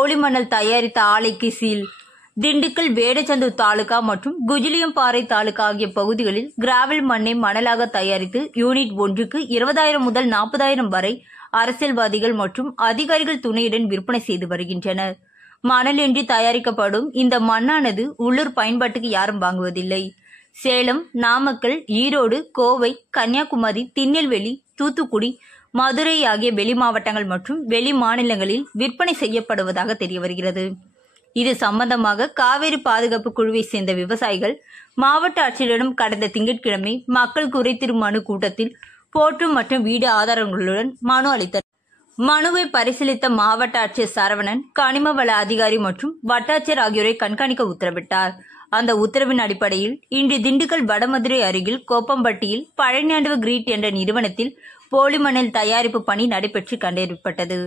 போலி மணல் தயாரித்த ஆலைக்கு சீல். திண்டுக்கல் வேடச்சந்தூர் தாலுகா மற்றும் குஜிலியம்பாறை தாலுகா ஆகிய பகுதிகளில் கிராவல் மண்ணை மணலாக தயாரித்து யூனிட் ஒன்றுக்கு 20,000 முதல் 40,000 வரை அரசியல்வாதிகள் மற்றும் அதிகாரிகள் துணையுடன் விற்பனை செய்து வருகின்றனர். மணலின்றி தயாரிக்கப்படும் இந்த மண்ணானது உள்ளூர் பயன்பாட்டுக்கு யாரும் வாங்குவதில்லை. சேலம், நாமக்கல், ஈரோடு, கோவை, கன்னியாகுமரி, திருநெல்வேலி, தூத்துக்குடி, மதுரை ஆகிய வெளி மாவட்டங்கள் மற்றும் வெளி மாநிலங்களில் விற்பனை செய்யப்படுவதாக தெரியவருகிறது. இது சம்பந்தமாக காவிரி பாதுகாப்பு குழுவை சேர்ந்த விவசாயிகள் மாவட்ட ஆட்சியரிடம் கடந்த திங்கட்கிழமை மக்கள் குறைதீர் மனு கூட்டத்தில் போட்டோ மற்றும் வீடியோ ஆதாரங்களுடன் மனு அளித்தனர். மனுவை பரிசீலித்த மாவட்ட ஆட்சியர் சரவணன், கனிம வள அதிகாரி மற்றும் வட்டாட்சியர் ஆகியோரை கண்காணிக்க உத்தரவிட்டார். அந்த உத்தரவின் அடிப்படையில் இன்று திண்டுக்கல் வடமதுரை அருகில் கோப்பம்பட்டியில் பழனியாண்டவ கிரீட் என்ற நிறுவனத்தில் போலி மணல் தயாரிப்பு பணி நடைபெற்று கண்டறியப்பட்டது.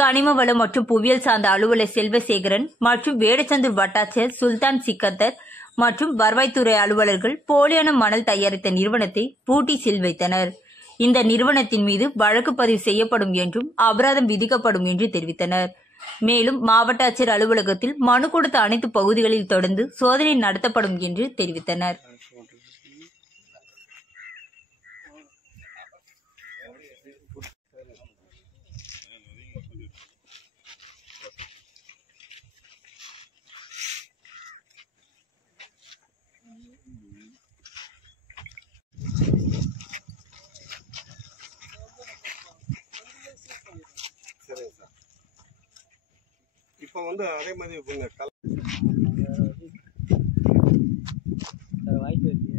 கனிம வளம் மற்றும் புவியியல் சார்ந்த அலுவலர் செல்வசேகரன் மற்றும் வேடச்சந்தூர் வட்டாட்சியர் சுல்தான் சிக்கந்தர் மற்றும் வருவாய்த்துறை அலுவலர்கள் போலியான மணல் தயாரித்த நிறுவனத்தை பூட்டி சீல் வைத்தனர். இந்த நிறுவனத்தின் மீது வழக்கு பதிவு செய்யப்படும் என்றும் அபராதம் விதிக்கப்படும் என்று தெரிவித்தனர். மேலும் மாவட்ட ஆட்சியர் அலுவலகத்தில் மனு கொடுத்த அனைத்து பகுதிகளில் தொடர்ந்து சோதனை நடத்தப்படும் என்று தெரிவித்தனர். இப்போ அதே மாதிரி வாய்ப்பு இருக்கு.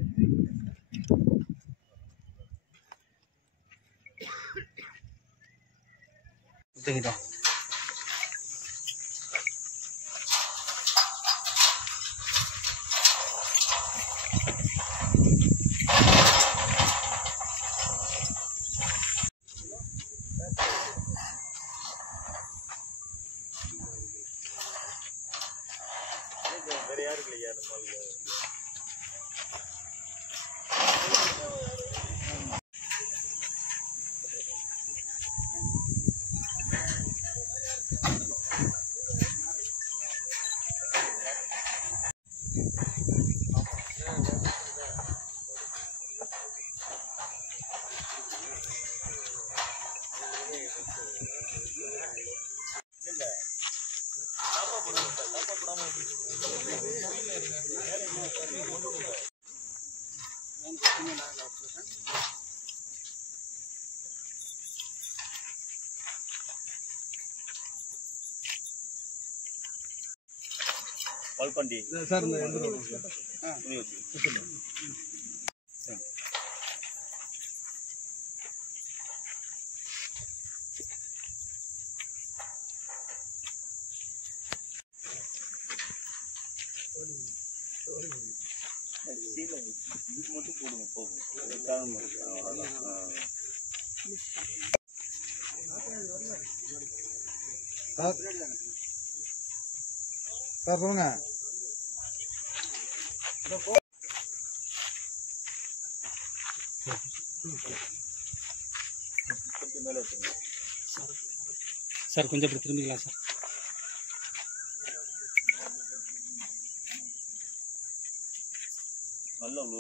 பல்பண்டி சார் இதுக்கு மட்டும் போடுங்க போகும். சார் சொல்லுங்க. சார் கொஞ்சம் இப்படி திரும்பிக்கலாம் சார். நல்ல உள்ள